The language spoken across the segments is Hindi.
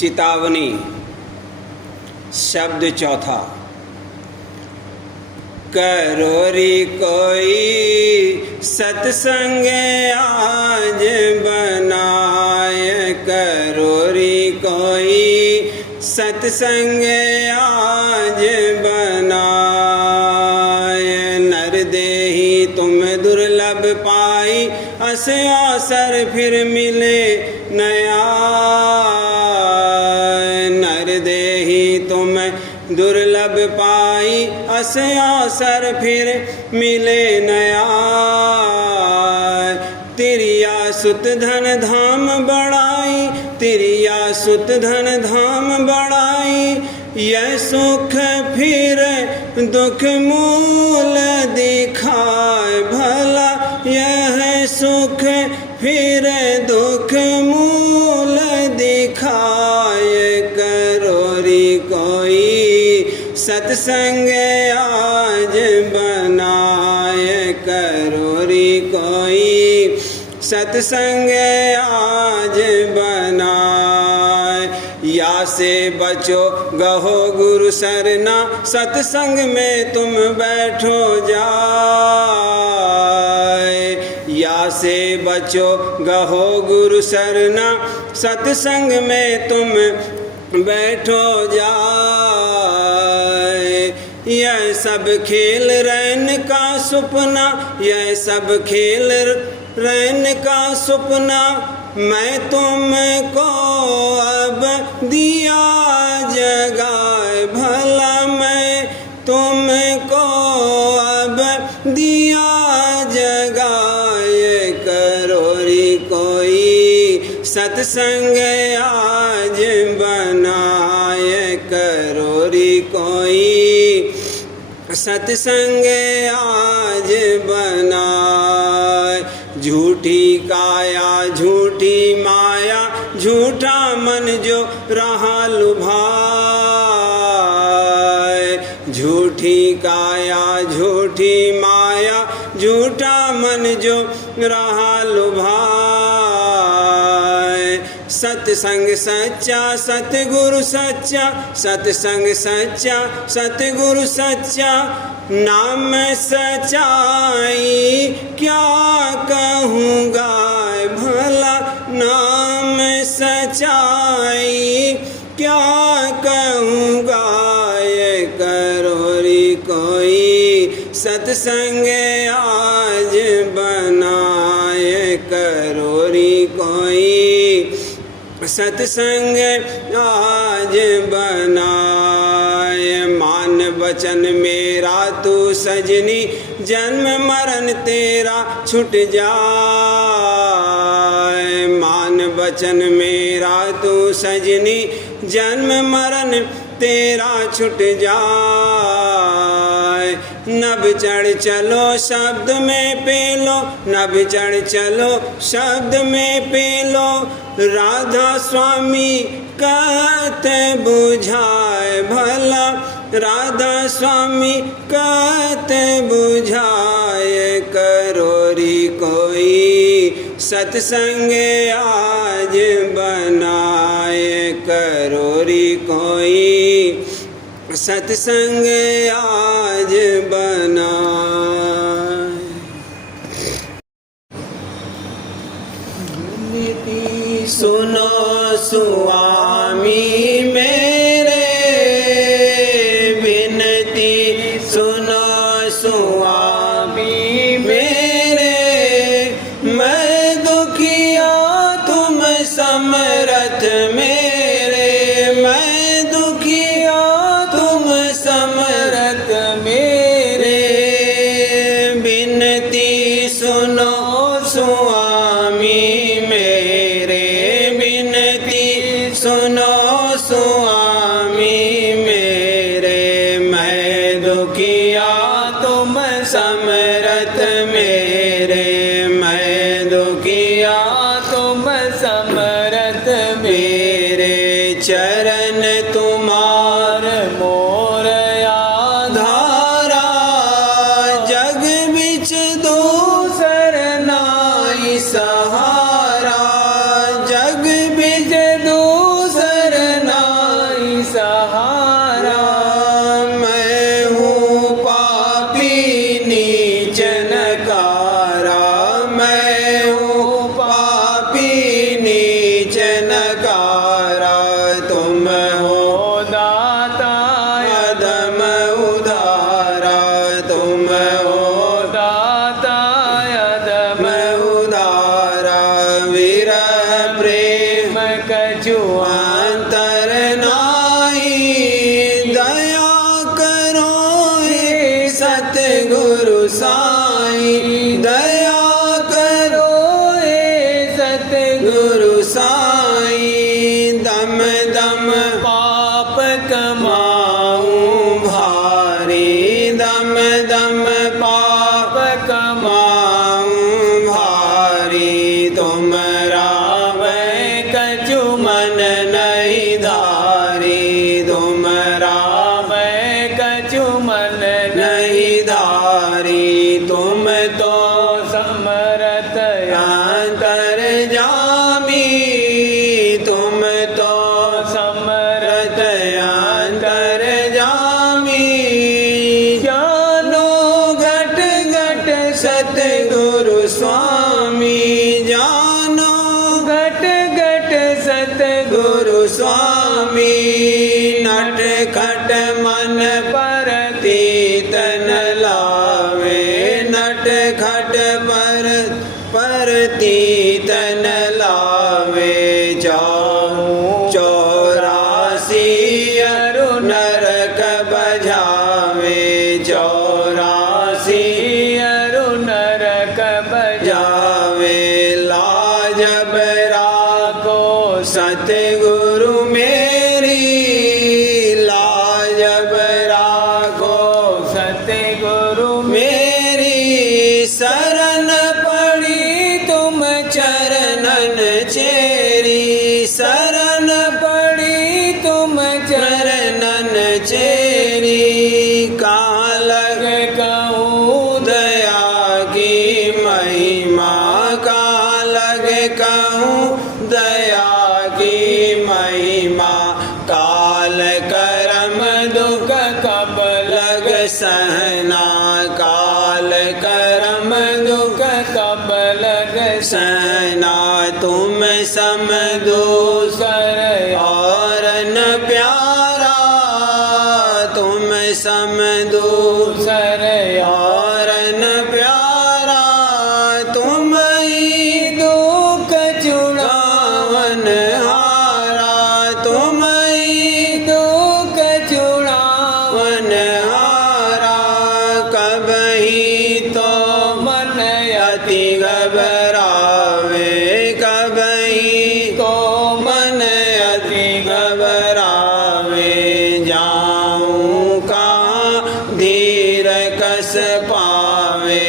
चेतावनी। शब्द चौथा। करोरी कोई सत्संग आज बनाए, करोरी कोई सत्संग आज बनाए। नर देही तुम दुर्लभ पाई, अस अवसर फिर मिले नया। नर देही तुम दुर्लभ पाई, अस अवसर फिर मिले नया। तिरिया सुत धन धाम बढ़ाई, तिरिया सुत धन धाम बढ़ाई। यह सुख फिर दुख मूल दिखाए भला, यह सुख फिर दुख मूल दिखाए। करोरी कोई सत्संग आज बनाए, करोरी कोई सत्संग आज बनाए। या से बचो गहो गुरु सरना, सत्संग में तुम बैठो जाए। या से बचो गहो गुरु सरना, सत्संग में तुम बैठो जाए। यह सब खेल रैन का सुपना, यह सब खेल रैन का सुपना। मैं तुमको अब दिया जगाए भला, मैं तुमको अब दिया जगाए। करोरी कोई सत्संग आज बनाए, करोरी कोई सत्संग आज बनाए। झूठी काया झूठी माया, झूठा मन जो रहा लुभाए। झूठी काया झूठी माया, झूठा मन जो रहा लुभाए। सत्संग सच्चा सतगुरु सच्चा, सत्संग सच्चा सतगुरु सच्चा। नाम सच्चाई क्या कहूँगा भला, नाम सच्चाई क्या कहूँगा। ये करोरी कोई सत्संग आज बनाए, करोरी कोई सत्संग आज बनाए। मान वचन मेरा तू सजनी, जन्म मरण तेरा छूट जाए। मान वचन मेरा तू सजनी, जन्म मरण तेरा छूट जाए। नभ चढ़ चलो शब्द में पेलो, नभ चढ़ चलो शब्द में पेलो। राधा स्वामी कहत बुझाए भला, राधा स्वामी कहत बुझाए। करोरी कोई सत्संग आज बनाए, करोरी कोई सत्संग आज बनाए। सुनो स्वामी मेरे विनती, सुनो स्वामी मेरे। मैं दुखिया तुम समरथ मेरे, मैं दुखिया तुम समरथ मेरे। विनती सुनो स्वामी मेरे, विनती सुनो स्वामी मेरे। मैं दुखिया तुम समरथ मेरे, मैं दुखिया तुम समरथ मेरे। चरण तुम्हार मोर आधारा, जग बिच दूसर नाई समरथ अंतर्यामी तुम तो समरथ अंतर्यामी जानो घट घट सतगुरु स्वामी जानो घट घट सतगुरु स्वामी नट खट मन परती तन लावे नट खट परती तन लावे चौरासी अरु नरक बजावे चौरासी अरु नरक बजावे लाजब राखो सतगुरु मेरी लाजब राखो सतगुरु मेरी शरण पड़ी तुम चरणन चेरी शरण पड़ी तुम चरणन चेरी कहाँ लग कहूँ दया की महिमा कहाँ लग कहूँ दया की महिमा काल करम दुख कब लग सहना काल करम दुख कब लग सहना तुम सम दूसर और न प्यारा तुम सम दूसर और न प्यारा तुम ही दुख चुड़ावन हारा तुम ही दुख चुड़ावन हारा कब ही तो मन अति घबरावे कब ही तो मन अति घबरावे जाऊं कहाँ धीर कस पावे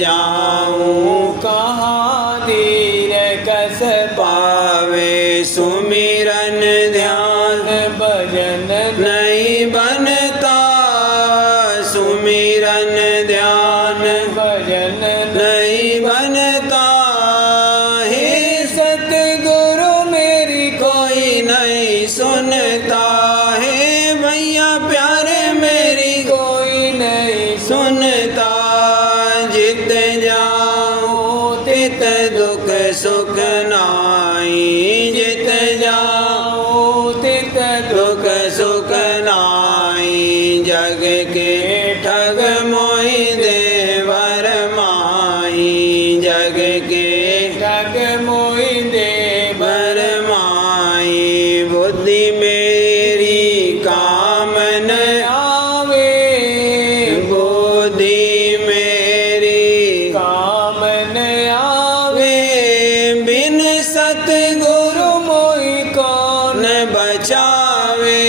जाऊं कहाँ धीर कस पावे सुमिरन ध्यान भजन नहीं बनता सुमिरन ध्यान भजन नहीं बनता हे सतगुरु मेरी कोई नहीं सुनता हे भैया प्यारे मेरी कोई नहीं सुनता जित जाऊं तित दुख सुख नाई जित जाऊं तित दुख सुख नाई जग के ठग मोहि देवर माई जग के ठग मोहि देवर माई बुद्धि मेरी काम न आवे बुद्धि मेरी काम न आवे बिन सतगुरु मोहि कौन बचावे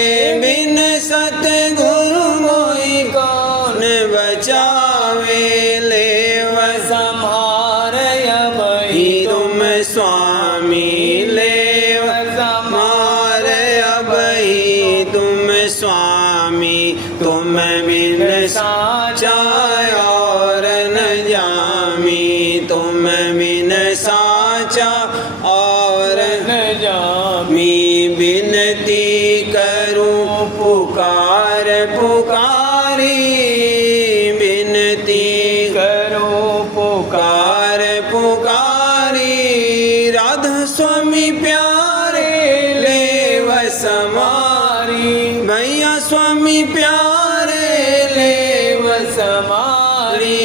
बिन सतगुरु मोहि कौन बचावे लेव संहार अबहि तुम स्वामी लेव संहार अबहि तुम स्वामी तुम बिन साचा और न जामी तुम बिन साचा और न जामी बिनती करूं पुकार पुकारी बिनती करूं पुकार पुकारी राधा स्वामी प्यारे लेव समारी भैया स्वामी प्यारे लेव समारी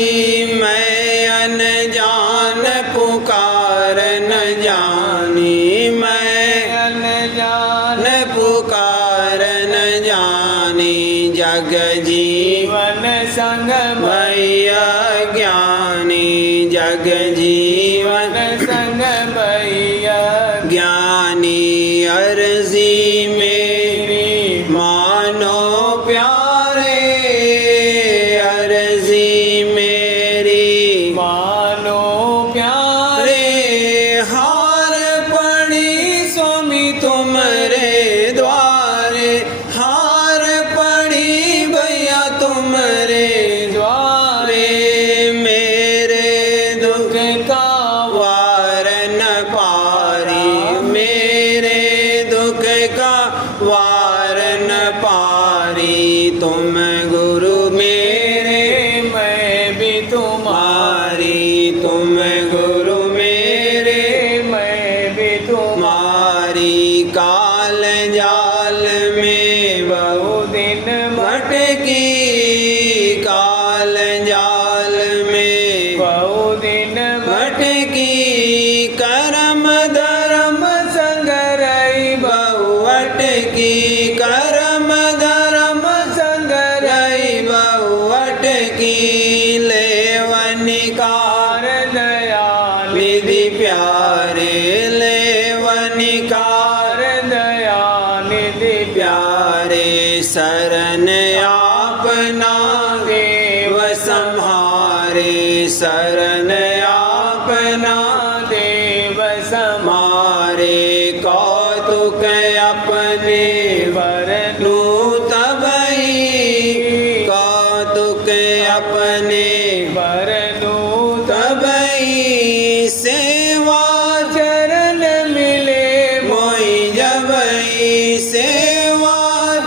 मैं अनजान पुकार न जानी मैं अनजान पुकार न जानी जग जीवन संग भैया ज्ञानी जग जीवन संग भैया ज्ञानी अर्जी मेरी मानो प्यारे अर्जी मेरी मानो प्यारे हार पड़ी स्वामी तुम्हारे द्वारे हार पड़ी भैया तुम्हारे द्वारे मेरे दुख तुम गुरु मेरे मैं भी तुम्हारी। काल जाल में बहु दिन भटकी, काल जाल में बहु दिन भटकी, कर्म धर्म संग रही बहु अटकी, कर्म धर्म संग रही बहु अटकी। लेवनिकार दयाल निधि प्यारे, लेवनिकार दयानिधि प्यारे, शरण आपना देव संहारे, शरण आपना देव मारे। कौतुक अपने वरनु तबई, कौतुक अपने वरनु तबई, सेवा चरण मिले मोई जबई, सेवा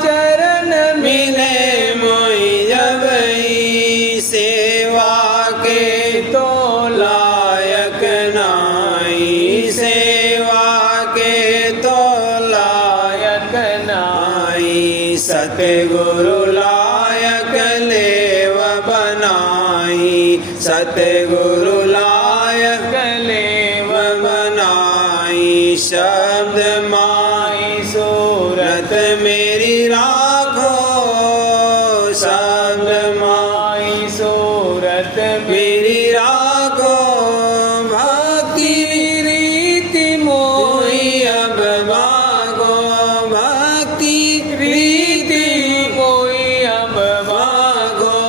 चरण मिले मोई जबई। सेवा के तो लायक नाई, सेवा के तो लायक लायक नाई। सतगुरु लायक लेव बनाई, सतगुरु लायक कलेव बनाई। शब्द माई सूरत मेरी राखो, शब्द माई सूरत मेरी राखो। भक्ति रीति मोही मोही अब भागो, भक्ति रीति मोही अब भागो।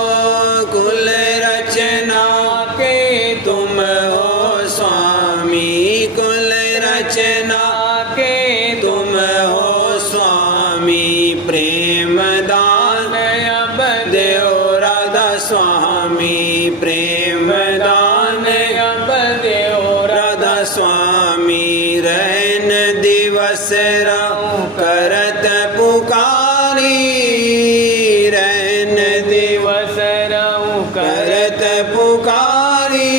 कुल रचना के तुम हो स्वामी, कुल रचना के तुम हो स्वामी। प्रेम दान अब देव राधा स्वामी, प्रेम दान अब देव राधा स्वामी। रहन दिवस करत पुकारी, रहन दिवस रहूं करत पुकारी।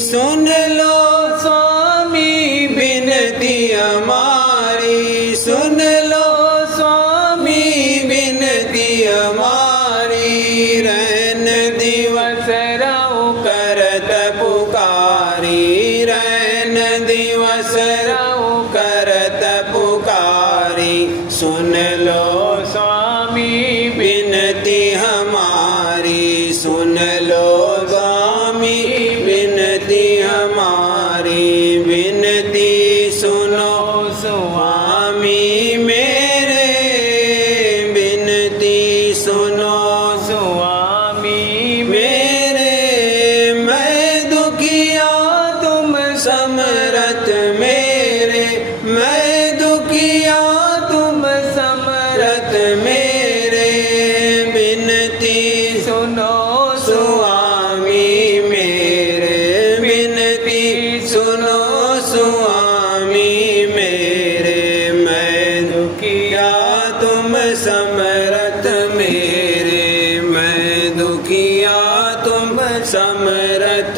सुन लो स्वामी बिनती हमारी, सुन लो स्वामी बिनती हमारी। रहन दिवस दिवस रहूं करत पुकारी, रहन दिवस रहूं करत पुकारी। सुन लो स्वामी बिनती हमारी, सुन लो स्वामी बिनती हमारी। बिनती सुनो स्वामी मेरे, बिनती सुनो स्वामी मेरे। मैं दुखिया तुम समरथ मेरे, मैं दुखिया तुम समरथ रथ मेरे। बिनती सुनो स्वामी मेरे, बिनती सुनो स्वामी मेरे। मैं दुखिया तुम समरथ मेरे, मैं दुखिया तुम समरथ